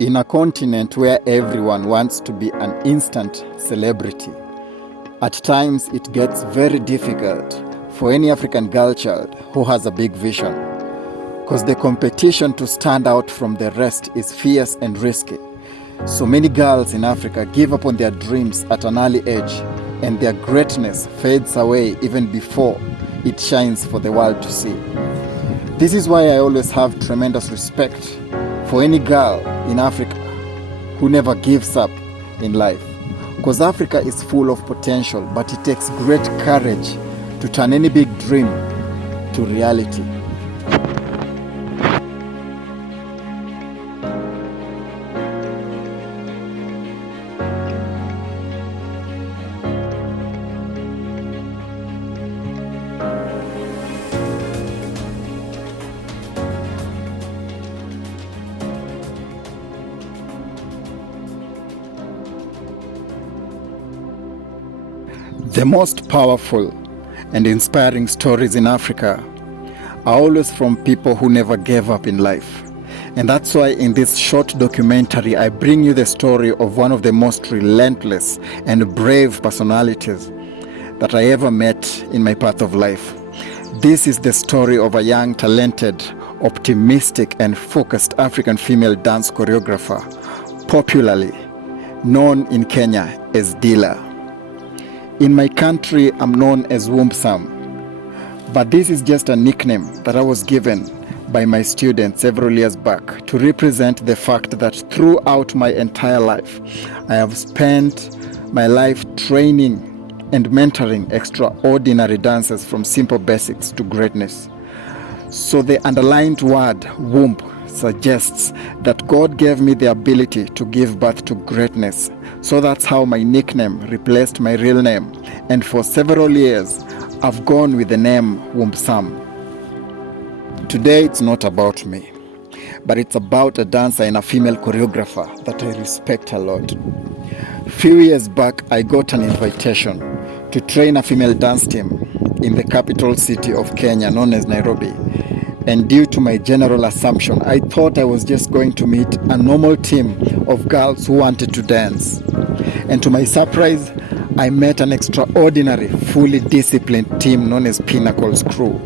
In a continent where everyone wants to be an instant celebrity, at times it gets very difficult for any African girl child who has a big vision, because the competition to stand out from the rest is fierce and risky. So many girls in Africa give up on their dreams at an early age, and their greatness fades away even before it shines for the world to see. This is why I always have tremendous respect for any girl in Africa who never gives up in life. Because Africa is full of potential, but it takes great courage to turn any big dream to reality. The most powerful and inspiring stories in Africa are always from people who never gave up in life. And that's why in this short documentary, I bring you the story of one of the most relentless and brave personalities that I ever met in my path of life. This is the story of a young, talented, optimistic, and focused African female dance choreographer, popularly known in Kenya as Dila. In my country, I'm known as Sam, but this is just a nickname that I was given by my students several years back to represent the fact that throughout my entire life, I have spent my life training and mentoring extraordinary dancers from simple basics to greatness. So the underlined word womb suggests that God gave me the ability to give birth to greatness. So that's how my nickname replaced my real name. And for several years, I've gone with the name Sam. Today, it's not about me, but it's about a dancer and a female choreographer that I respect a lot. A few years back, I got an invitation to train a female dance team in the capital city of Kenya, known as Nairobi. And due to my general assumption, I thought I was just going to meet a normal team of girls who wanted to dance. And to my surprise, I met an extraordinary, fully disciplined team known as Pinnacle's Crew.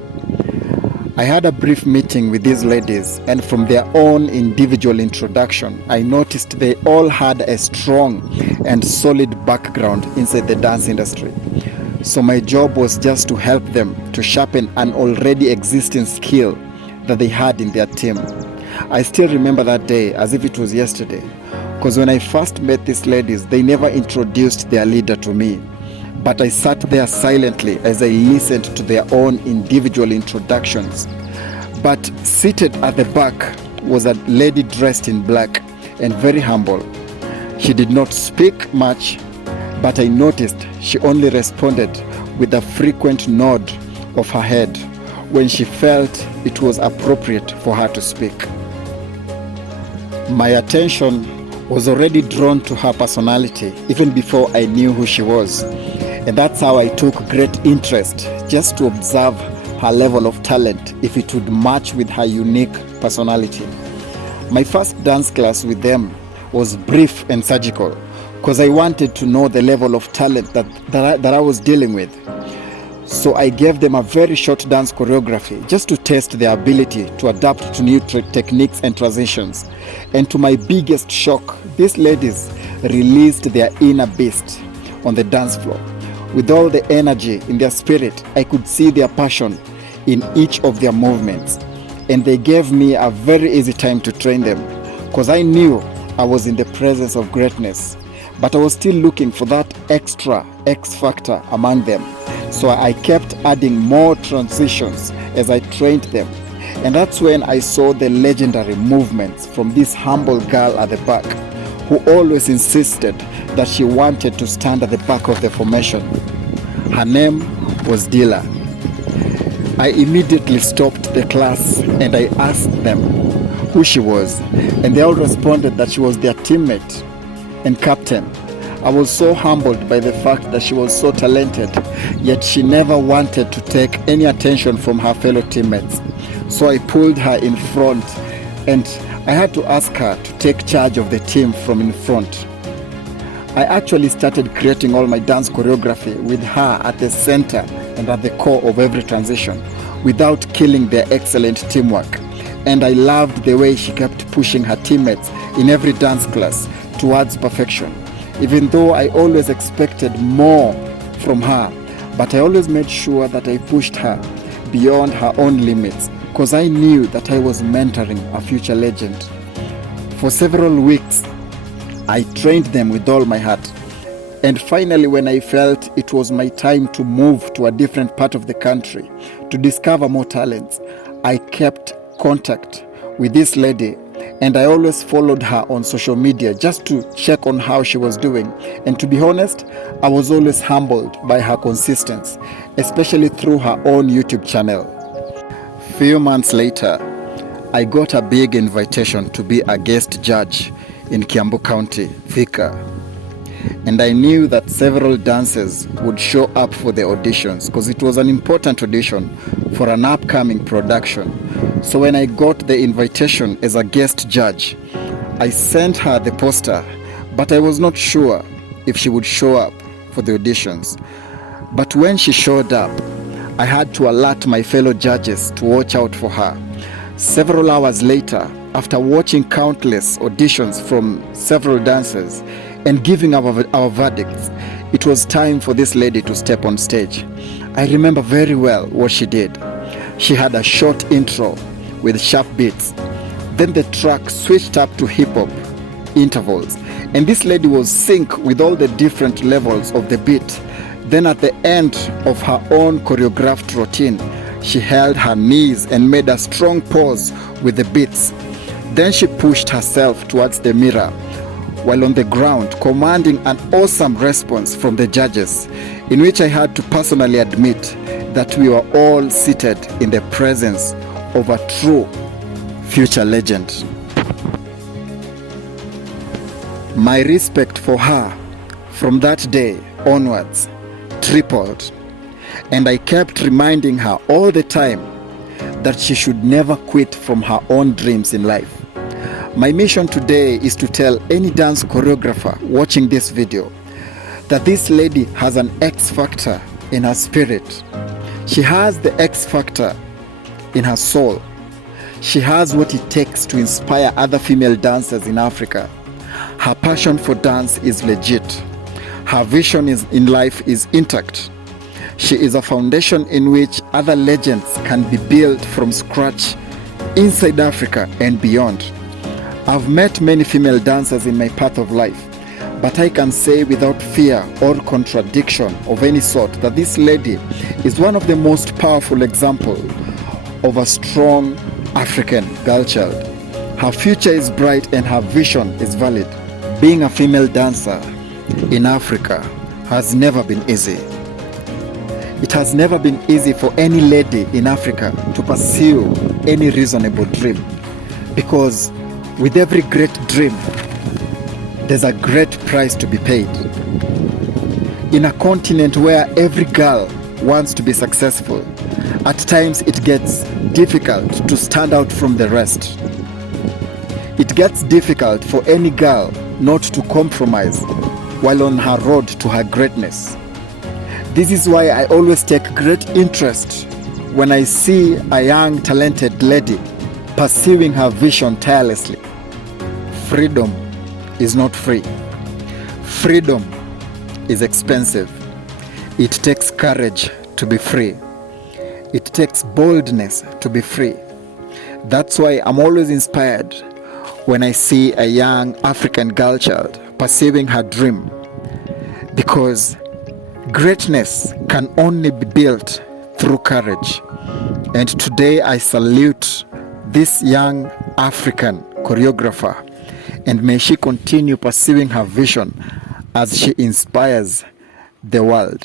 I had a brief meeting with these ladies, and from their own individual introduction, I noticed they all had a strong and solid background inside the dance industry. So my job was just to help them to sharpen an already existing skill that they had in their team. I still remember that day as if it was yesterday, because when I first met these ladies, they never introduced their leader to me. But I sat there silently as I listened to their own individual introductions. But seated at the back was a lady dressed in black and very humble. She did not speak much, but I noticed she only responded with a frequent nod of her head when she felt it was appropriate for her to speak. My attention was already drawn to her personality even before I knew who she was. And that's how I took great interest, just to observe her level of talent, if it would match with her unique personality. My first dance class with them was brief and surgical, because I wanted to know the level of talent that I was dealing with. So I gave them a very short dance choreography just to test their ability to adapt to new techniques and transitions. And to my biggest shock, these ladies released their inner beast on the dance floor. With all the energy in their spirit, I could see their passion in each of their movements. And they gave me a very easy time to train them, because I knew I was in the presence of greatness. But I was still looking for that extra X factor among them. So I kept adding more transitions as I trained them. And that's when I saw the legendary movements from this humble girl at the back, who always insisted that she wanted to stand at the back of the formation. Her name was Dila. I immediately stopped the class and I asked them who she was, and they all responded that she was their teammate and captain. I was so humbled by the fact that she was so talented, yet she never wanted to take any attention from her fellow teammates. So I pulled her in front and I had to ask her to take charge of the team from in front. I actually started creating all my dance choreography with her at the center and at the core of every transition, without killing their excellent teamwork. And I loved the way she kept pushing her teammates in every dance class towards perfection, even though I always expected more from her. But I always made sure that I pushed her beyond her own limits, because I knew that I was mentoring a future legend. For several weeks, I trained them with all my heart. And finally, when I felt it was my time to move to a different part of the country to discover more talents, I kept contact with this lady, and I always followed her on social media just to check on how she was doing. And to be honest, I was always humbled by her consistency, especially through her own YouTube channel. Few months later, I got a big invitation to be a guest judge in Kiambu County, Thika. And I knew that several dancers would show up for the auditions, because it was an important audition for an upcoming production. So when I got the invitation as a guest judge, I sent her the poster, but I was not sure if she would show up for the auditions. But when she showed up, I had to alert my fellow judges to watch out for her. Several hours later, after watching countless auditions from several dancers and giving our verdicts, it was time for this lady to step on stage. I remember very well what she did. She had a short intro with sharp beats. Then the track switched up to hip-hop intervals, and this lady was sync with all the different levels of the beat. Then at the end of her own choreographed routine, she held her knees and made a strong pose with the beats. Then she pushed herself towards the mirror while on the ground, commanding an awesome response from the judges, in which I had to personally admit that we were all seated in the presence of a true future legend. My respect for her from that day onwards tripled, and I kept reminding her all the time that she should never quit from her own dreams in life. My mission today is to tell any dance choreographer watching this video that this lady has an X factor in her spirit. She has the X factor in her soul. She has what it takes to inspire other female dancers in Africa. Her passion for dance is legit. Her vision in life is intact. She is a foundation in which other legends can be built from scratch inside Africa and beyond. I've met many female dancers in my path of life, but I can say without fear or contradiction of any sort that this lady is one of the most powerful examples of a strong African girl child. Her future is bright and her vision is valid. Being a female dancer in Africa has never been easy. It has never been easy for any lady in Africa to pursue any reasonable dream, because with every great dream, there's a great price to be paid. In a continent where every girl wants to be successful, at times it gets difficult to stand out from the rest. It gets difficult for any girl not to compromise while on her road to her greatness. This is why I always take great interest when I see a young, talented lady pursuing her vision tirelessly. Freedom is not free. Freedom is expensive. It takes courage to be free. It takes boldness to be free. That's why I'm always inspired when I see a young African girl child pursuing her dream, because greatness can only be built through courage. And today I salute this young African choreographer, and may she continue pursuing her vision as she inspires the world.